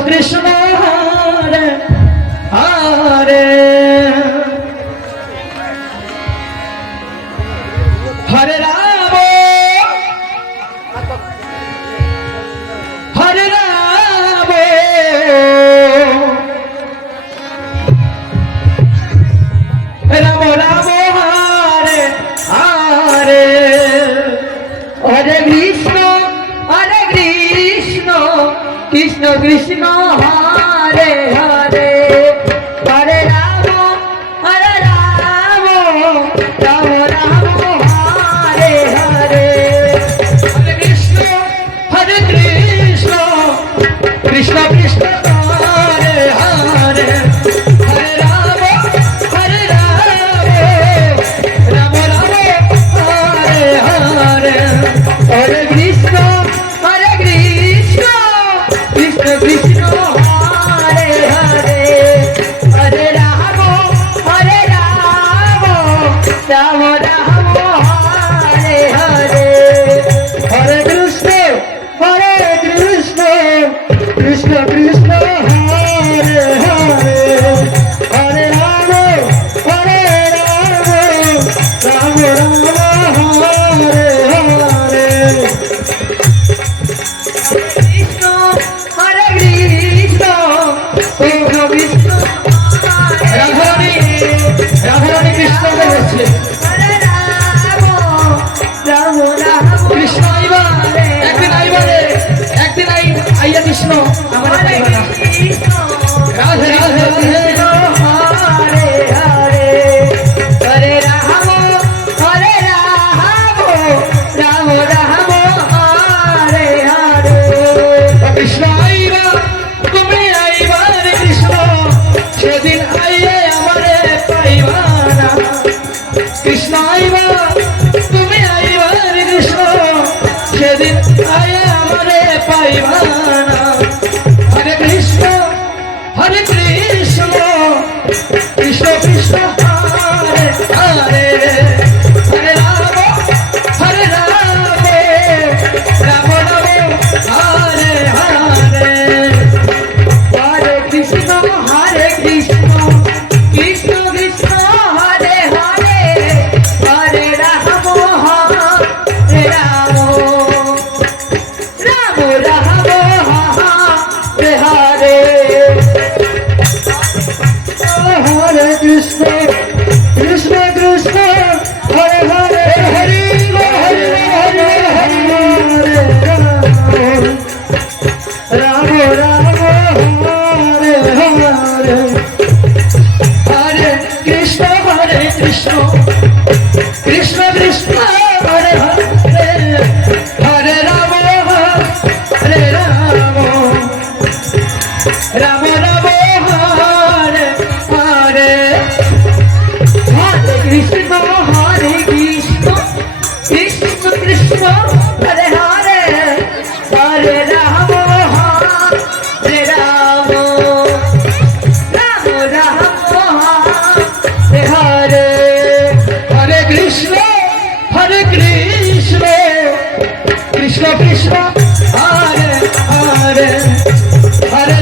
কৃষ্ণ হরে হরে হরে রাম হরে রাম রাম রাম হরে হরে হরে কৃষ্ণ কৃষ্ণ কৃষ্ণ হরে হরে হরে রাম রাম রাম হরে হরে হরে কৃষ্ণ কৃষ্ণ কৃষ্ণ হরে হরে হরে রাম রাম রাম হরে হরে হরে কৃষ্ণ কৃষ্ণ কৃষ্ণ হরে হরে হরে রাম রাম রাম হরে হরে হরে কৃষ্ণ কৃষ্ণ কৃষ্ণ হরে হরে হরে রাম রাম রাম হরে হরে রাধারানী কৃষ্ণ বলছে কৃষ্ণ একদিন আইয়া কৃষ্ণ আমার রাধে রাধে রাধে হরে হরে হরে রাম রাম রাম হরে হরে কৃষ্ণ আইবা তুমি আইবা রে কৃষ্ণ সেদিন আইয়ে আমারে পাইবা না কৃষ্ণ আইবা তুমি আইবা রে কৃষ্ণ সেদিন আইয়ে আমারে পাইবা না হরে কৃষ্ণ কৃষ্ণ কৃষ্ণ হরে হরে হরে রাম রাম রাম হরে হরে হরে কৃষ্ণ কৃষ্ণ কৃষ্ণ হরে হরে হরে রাম হরে রাম রাম রাম হরে হরে হরে কৃষ্ণ কৃষ্ণ কৃষ্ণ হরে হরে হরি হরে হরে হরে রাম রাম হরে হরে হরে কৃষ্ণ কৃষ্ণ কৃষ্ণ হরে হরে হরে রাম হরে রাম রাম রাম হরে হরে হরে কৃষ্ণ কৃষ্ণ কৃষ্ণ হরে হরে হরে রাম হরে রাম রাম রাম হরে হরে হরে কৃষ্ণ কৃষ্ণ কৃষ্ণ হরে হরে হরে